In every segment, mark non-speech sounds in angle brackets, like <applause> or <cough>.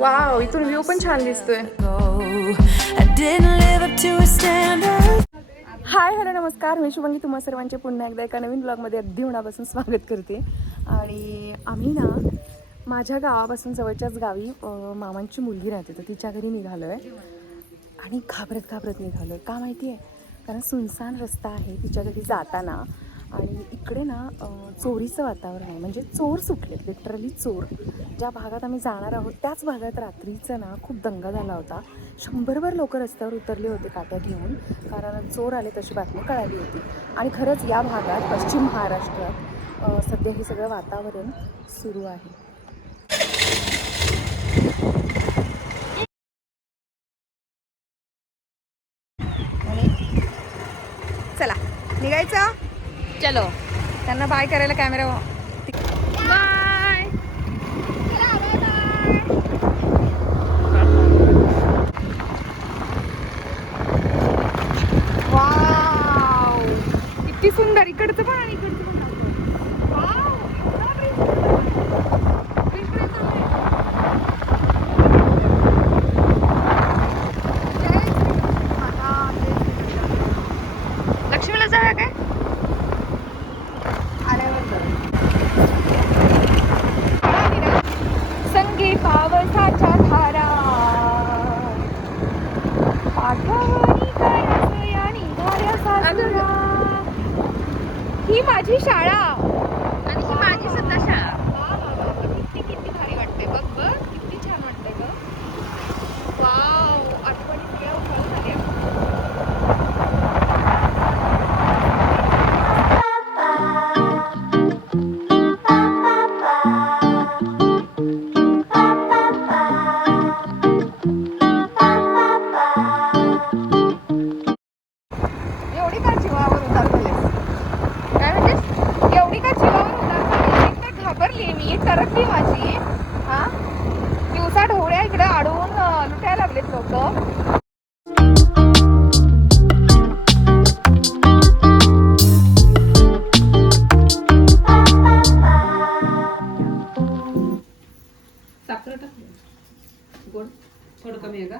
Wow इथून view पण छान दिसतोय. हाय हॅलो नमस्कार. मी शुभंगी तुम्हा सर्वांचे पुन्हा एकदा एका नवीन ब्लॉगमध्ये अगदी मनापासून स्वागत करते. आणि आम्ही ना माझ्या गावापासून जवळच्याच गावी मामांची मुलगी राहते तर तिच्या घरी निघालो आहे आणि घाबरत घाबरत निघालो आहे का माहिती आहे कारण सुनसान रस्ता आहे तिच्या घरी जाताना. आणि इकडे ना चोरीचं वातावरण आहे. म्हणजे चोर सुटले लिटरली चोर. ज्या भागात आम्ही जाणार आहोत त्याच भागात रात्रीचं ना खूप दंगा झाला होता. शंभरभर लोक रस्त्यावर उतरले होते काट्या घेऊन. कारण चोर आले तशी बातमी कळाली होती. आणि खरंच या भागात पश्चिम महाराष्ट्रात सध्या हे सगळं वातावरण सुरू आहे चला निघायचं चलो. त्यांना बाय करायला कॅमेरा बाय वाव किती सुंदर इकडचं पण आणि इकडचं पण दाखव. वाव, एवढा bridge सुंदर. Bridge पण चांगला आहे. जय श्री माता, जय श्री गणपती. लक्ष्मीला जाऊया काय संगे पावसाच्या धारा पाठवणी करसया निघाल्या सासरा. ही माझी शाळा कमी आहे का?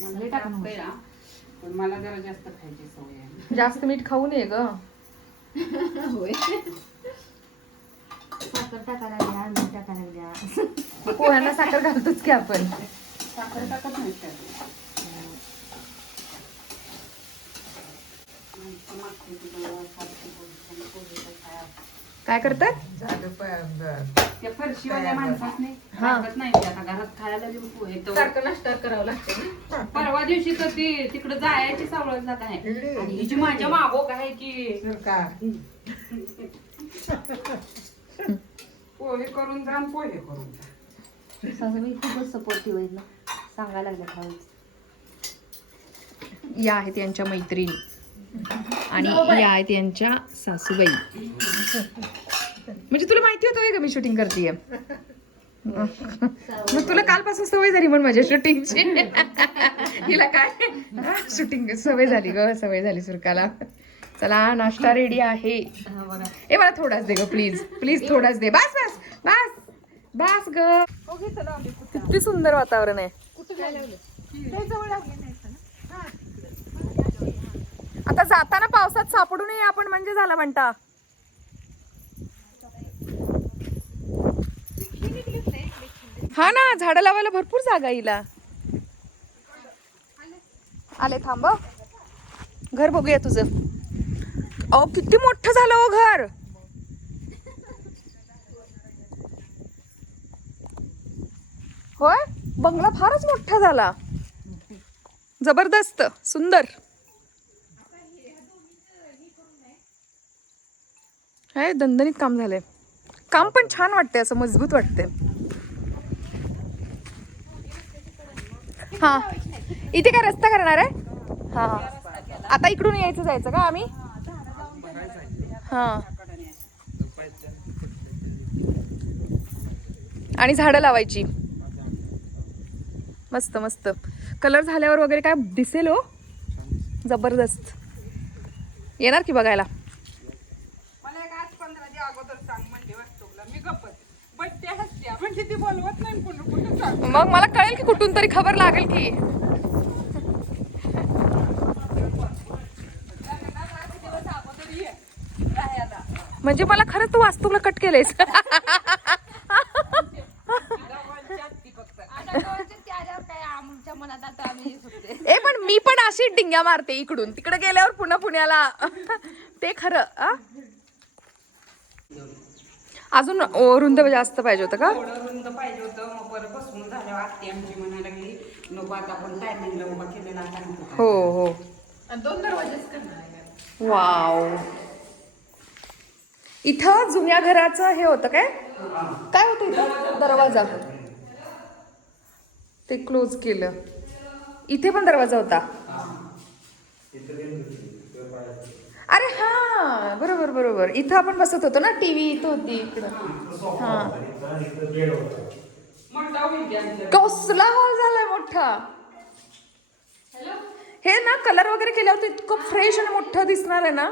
मला टाकतंय हा. पण मला जरा जास्त खायची सवय आहे. जास्त मीठ खाऊ नये ग. <laughs> होय. साखर टाकायला द्या मीठ टाकायला द्या. पोह्यांना साखर घालतोच की आपण. साखर टाकत नाही त्यात माणसं मागते तुला सारखी बोलतात, पोरीचं काय. काय करतात? त्या फरशीवाल्या माणसाने हा. टाकत नाही ते आता घरात खायला देऊन पोहे तर नाश्ता करावं लागतं परवा दिवशी तर ती तिकडे जायची सावळत जात आहे. आणि हिची माझ्या मागो काय की. पोहे करून जा आणि पोहे करून जा. सासूबाई खूपच सपोर्टिव्ह आहेत ना. सांगायला लागलं खाऊ या आहेत यांच्या मैत्रिणी. आणि या आहेत यांच्या सासूबाई. म्हणजे तुला माहिती होतं का मी शूटिंग करते मग तुला कालपासून सवय झाली म्हणून माझ्या शूटिंगची हिला काय? शूटिंग सवय झाली ग सवय झाली सुरकाला. चला नाश्ता रेडी आहे. ए मला थोडाच दे ग प्लीज प्लीज थोडाच दे. बस बस बस. बस ग. किती सुंदर वातावरण आहे. आता जाताना पावसात सापडू नये आपण म्हणजे झाला म्हणता. हा ना झाडं लावायला भरपूर जागा येईला आले थांब घर बघूया तुझं. अहो किती मोठं झालं हो घर. होय? बंगला फारच मोठा झाला. जबरदस्त सुंदर. आहे दणदणीत काम झालंय. काम पण छान वाटतंय असं मजबूत वाटतंय. हा. इथे काय रस्ता करणार आहे? हा. आता इकडून यायचं जायचं का आम्ही? हा. आणि झाडं लावायची. मस्त मस्त. कलर झाल्यावर वगैरे काय दिसेल हो? जबरदस्त. येणार की बघायला मला एक अगोदर सांग म्हणजे वास्तवला मी गप्पच बोलवत नाही कुठं कुठं मग मला कळेल की कुठून तरी खबर लागेल की. म्हणजे मला खरंच तू वास्तूला कट केलंयस. ए पण मी पण अशी डिंग्या मारते इकडून. तिकडे गेल्यावर पुन्हा पुण्याला. ते खरं आ? अजून रुंद जास्त पाहिजे होतं का? थोडं रुंद पाहिजे होतं. मग परत बसवून झाल्यावर आत्ती आमची म्हणायला लागली नको आता आपण टायमिंगला उभा केलेला आता नको हो हो. दोन दरवाजेच करणार वाव. इथं जुन्या घराचं हे होतं काय? काय होतं इथं? दरवाजा. ते क्लोज केलं. इथे पण दरवाजा होता. हा बरोबर बरोबर. इथं आपण बसत होतो ना टीव्ही इथं होती. इकडं हा. कसला हॉल झालाय मोठा. हे ना कलर वगैरे केल्यावर इतकं फ्रेश आणि मोठं दिसणार आहे ना.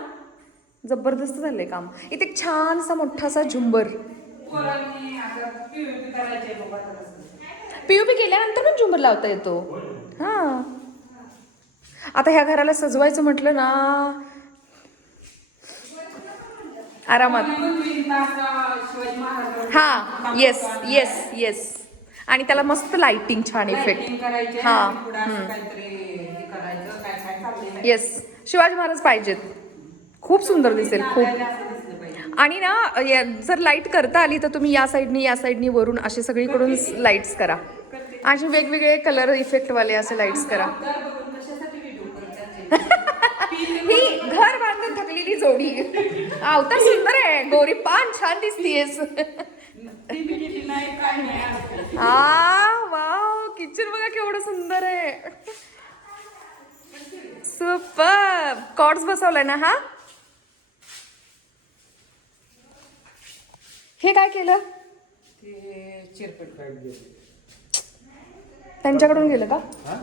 जबरदस्त झालंय काम. इथे एक छानसा मोठासा झुंबर. पीओपी केल्यानंतर पण झुंबर लावता येतो. हा. आता ह्या घराला सजवायचं म्हटलं ना आरामात. हा येस येस येस आणि त्याला मस्त लाइटिंग छान इफेक्ट हा, येस शिवाजी महाराज पाहिजेत. खूप सुंदर दिसेल खूप. आणि ना या- जर लाइट करता आली तर तुम्ही या साईडनी या साईडनी वरून असे सगळीकडून लाईट्स करा. असे वेगवेगळे कलर इफेक्टवाले असे लाईट्स करा. <laughs> ही घर थकलेली जोडी. अवतार सुंदर आहे. गोरी पान छान दिसतीयस. नाही आ वाव किचन बघा केवढं सुंदर आहे. सुपर कॉर्ड्स बसवलाय ना हा? हे काय केलं? त्यांच्याकडून गेलं का?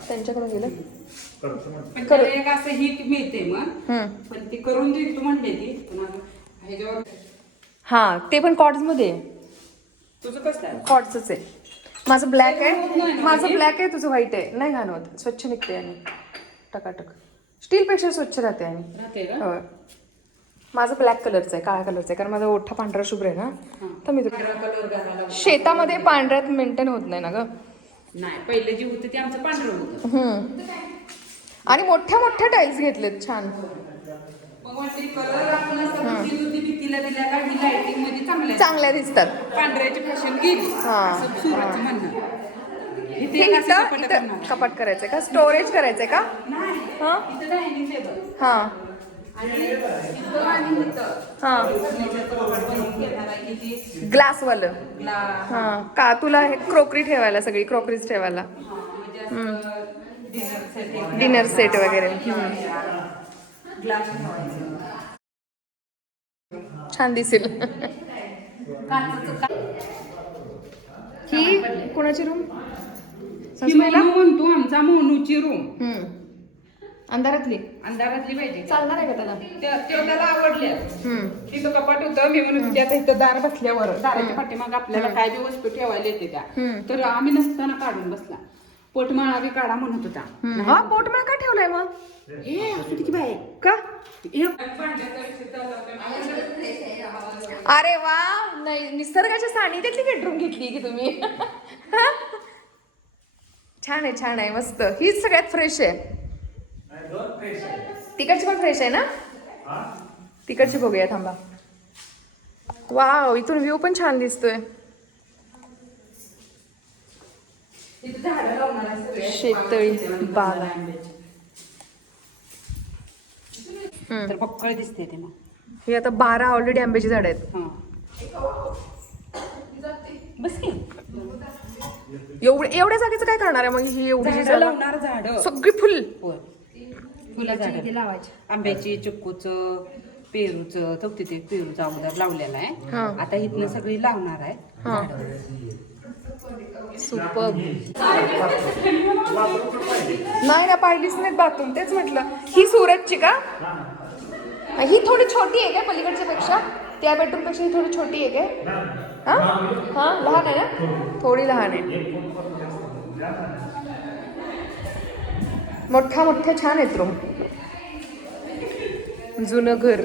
त्यांच्याकडून गेलं? पण त्याला एक असं हिट मिळते मग हम्म. पण ती करून देईल तू म्हणले ती. पण आता ह्याच्यावर हा ते पण कॉर्ड्समध्ये तुझं कसं आहे? कॉर्ड्सच आहे. माझं ब्लॅक आहे. माझं ब्लॅक आहे तुझं व्हाईट आहे. नाही घाणवत स्वच्छ निघते आणि टकाटक. स्टील पेक्षा स्वच्छ राहते आणि. राहते का? होय. माझं ब्लॅक कलरचं आहे काळ्या कलरचं आहे. कारण माझा ओठा पांढरा शुभ्र आहे ना. तर मी तो- कलर घालायला शेतामध्ये पांढऱ्यात मेंटेन होत नाही ना ग. नाही पहिले जे होतं ते आमचं पांढरं होतं. हम्म. आणि मोठ्या मोठ्या टाईल्स घेतलेत छान. चांगल्या दिसतात. कपाट करायचंय का? स्टोरेज करायचंय का? हा? हा हा. की ती ग्लासवालं ग्ला- हा. का? तुला हे क्रोकरी ठेवायला सगळी क्रोकरीज ठेवायला. डिनर सेट वगैरे. छान दिसेल. ही कोणाची रूम म्हणतो आमचा मोनूची रूम अंधारातली. अंधारातली पाहिजे. चालणार आहे का त्याला? त्याला आवडल्या हम्म. तिथं कपाट होतं मी म्हणत होती आता इथं दार बसल्यावर दाराच्या पाठीमाग आपल्याला काय बी वस्तू ठेवायला येते त्या. तर आम्ही नसताना काढून बसला. पोटमाळा बी काढा म्हणत होता. हा पोटमाळ का ठेवलाय मग? हे असू दे की बाय का? अरे वा नाही निसर्गाच्या सानिध्यातली बेडरूम घेतली की तुम्ही. छान आहे छान आहे मस्त. हीच सगळ्यात फ्रेश आहे. तिकडची पण फ्रेश आहे ना? तिकडची बघूया थांबा. वाव इथून व्ह्यू पण छान दिसतोय. शेततळी बाग. तर पक्कळ दिसते ते मग हे आता बारा ऑलरेडी आंब्याची झाड आहेत. हा. बस की. एवढे एवढ्या जागेचं काय करणार आहे मग ही एवढी लावणार झाड. सगळी फुल. फुलं झाड. लावायची. आंब्याची चिक्कूचं पेरूचं. तो तिथे पेरूचा अगोदर लावलेला आहे. हा. आता इथनं सगळी लावणार आहे. हा. सुपर नाही ना पाहिलीच नाही बाथरूम. तेच म्हटलं ही सुरतची का? ही थोडी छोटी आहे काय पलीकडच्या पेक्षा? त्या बेडरूमपेक्षा ही थोडी छोटी आहे काय? हा? हा लहान आहे ना? थोडी. लहान आहे. मोठा मोठ्या छान आहेत रूम जुनं घर.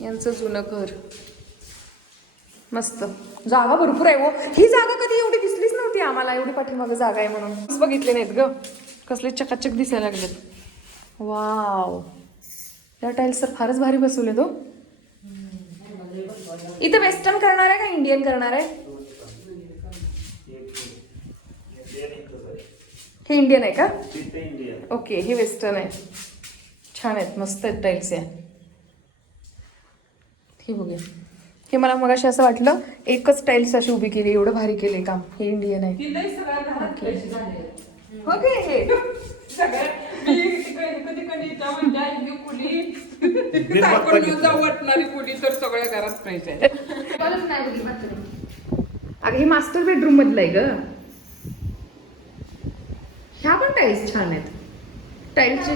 यांचं जुनं घर. मस्त. जागा भरपूर आहे हो. ही जागा कधी एवढी दिसलीच आम्हाला एवढी पाठीमागं जागा आहे म्हणून. बघितले नाहीत ग. कसले चकाचक दिसायला लागलेत. वाव या टाईल्स तर फारच भारी बसवले तो हो. इथं वेस्टर्न करणार आहे का इंडियन करणार आहे? हे इंडियन आहे का? ओके हे वेस्टर्न आहे. छान आहेत. मस्त आहेत टाईल्स या. हे बघूया. हे मला मगाशी असं वाटलं एकच टाईल्स अशी उभी केली एवढं भारी केले काम. हे इंडियन आहे. हो हे. अगं हे मास्टर बेडरूम मधलं आहे ग. ह्या पण टाईल्स छान आहेत. टाईल्सचे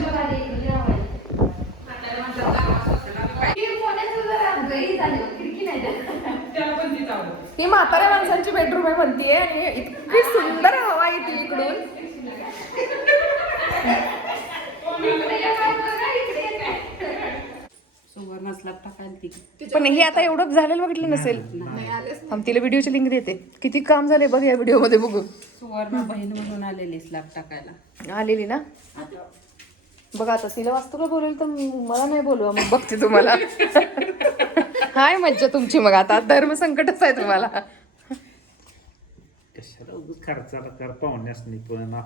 ही म्हाताऱ्या माणसांची बेडरूम आहे म्हणतीये आणि इतकी सुंदर हवा येते इकडून. सुवर्ण स्लॅब टाकायला ती. पण हे आता एवढं झालेलं बघितलं नसेल. तिला व्हिडिओची लिंक देते. किती काम झाले बघ या व्हिडिओमध्ये बघू. सुवर्ण बहीण म्हणून आलेली स्लॅब टाकायला. आलेली ना? बघा आता तिला वास्तूला बोलेल तर मला नाही बोलवा मग बघते तुम्हाला. <laughs> हाय मज्जा तुमची मग आता धर्म संकटच आहे तुम्हाला.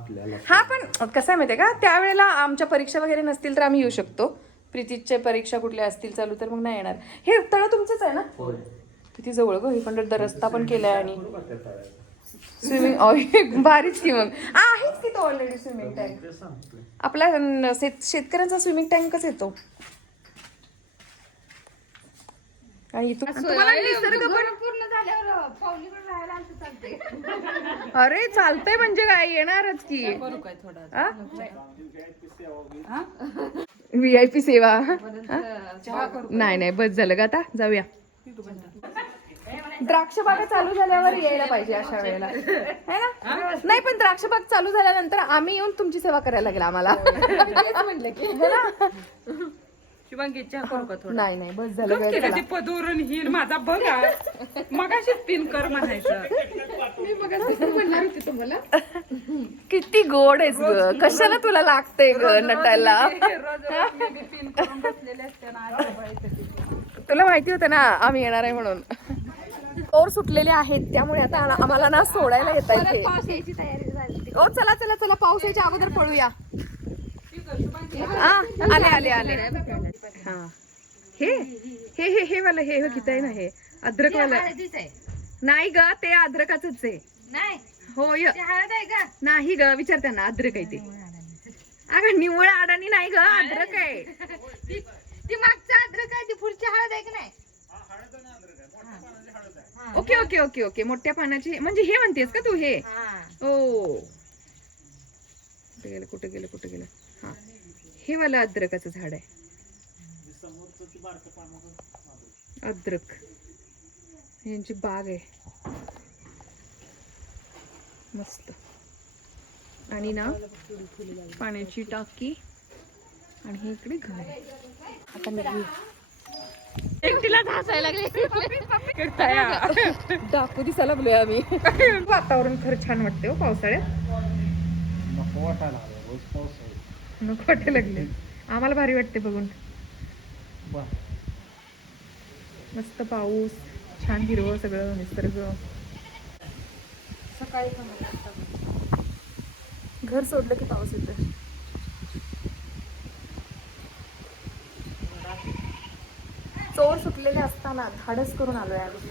पण हा पण कसं आहे माहितीये का? त्यावेळेला आमच्या परीक्षा वगैरे नसतील तर आम्ही येऊ शकतो. प्रीतीच्या परीक्षा कुठल्या असतील चालू तर मग नाही येणार. हे तळ तुमचंच आहे ना? किती जवळ ग इकडं रस्ता पण केलाय आणि स्विमिंग भारीच की मग आहेच की तो ऑलरेडी स्विमिंग टँक ते सांगतोय. आपला शेत- शेतकऱ्यांचा स्विमिंग टँकच येतो. आणि इथून आणि तुम्हाला निसर्ग पण पूर्ण झाल्यावर पावलीकडे राहायला आलं तर चालते अरे चालतंय म्हणजे काय? येणारच की. व्ही आय पी सेवा. नाही नाही बस झालं का आता. जाऊया. द्राक्ष बागा चालू झाल्यावर यायला पाहिजे अशा वेळेला. है ना? नाही पण द्राक्ष बाग चालू झाल्यानंतर आम्ही येऊन तुमची सेवा करायला लागेल आम्हाला. तेच म्हणलं की. है ना? शिवांगी चहा करू का थोडा? नाही नाही बस झालं वेळ पदुरून हिर माझा बघा मगाशी पिन कर म्हणायचं. किती गोड आहेस ग. कशाला तुला लागतंय ग नटायला? पिन करून बसलेले असते ना आजोबा इथे तिथे. तुला माहिती होतं ना आम्ही येणार आहे म्हणून. ओर सुटलेले आहेत त्यामुळे आता आम्हाला ना सोडायला येत आहे ओ चला चला चला पाऊस यायच्या अगोदर पळूया. आ, आले आले आले. हा. हे हे हे हे वाला हे आहे ना हे? अद्रक वाला नाही ग ते अद्रकाच आहे. नाही. हो नाही ग विचार त्यांना अद्रक आहे ते. अगं निव्वळ अडाणी नाही ग अद्रक आहे. ती मागचा अद्रक आहे ती पुढची हळद आहे का नाही? Okay okay okay okay. मोठ्या पानाची म्हणजे हे म्हणतेस का तू? हे? ओ. कुठे गेलं कुठे गेलं कुठे गेलं? हा. हे वाला अद्रकाचं झाड आहे. अद्रक. यांची बाग आहे. मस्त. आणि ना पाण्याची टाकी. आणि हे इकडे घर आहे. आता निघूया एकटीला हसायला लागले. डाकू दिसायला लागलोय आम्ही. वातावरण खरं छान वाटते हो पावसाळ्यात. नको वाटायला लागलं आम्हाला भारी वाटते बघून. मस्त पाऊस छान हिरवं सगळं निसर्ग. सकाळी घर सोडलं की पाऊस येतो चोर सुटलेले असताना धाडस करून आलोय आम्ही.